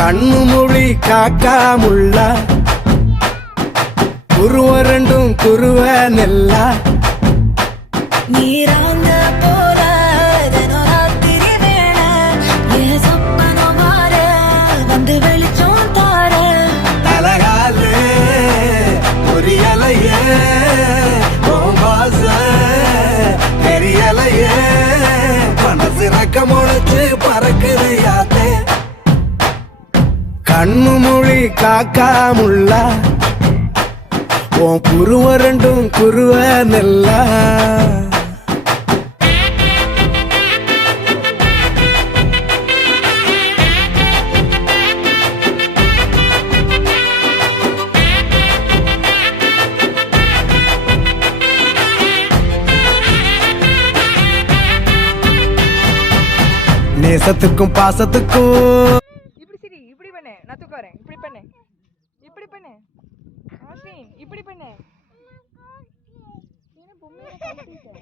கண்ணு மொழி காக்காமுள்ள குருவ ரெண்டும் குருவ நெல்லா நீராங்க போல ராத்திரி வேண என் சொப்பனம் மாற வந்து வெளிச்சம் தார தலகாலே பொரியலையே ஓம்பாச பெரியலையே மனசு ரக்க முளைச்சு பறக்குது யாத்தே கண்ணு மொழி காக்காமுள்ள உன் குருவ ரெண்டும் குருவ நெல்லா நேசத்துக்கும் பாசத்துக்கும் இப்படி சரி இப்படி பண்ணு நான் தூக்குறேன் இப்படி பண்ணு இப்படி பண்ணு ஆஸ்வின் இப்படி பண்ணு என்ன பொம்மையை கழட்டிட்ட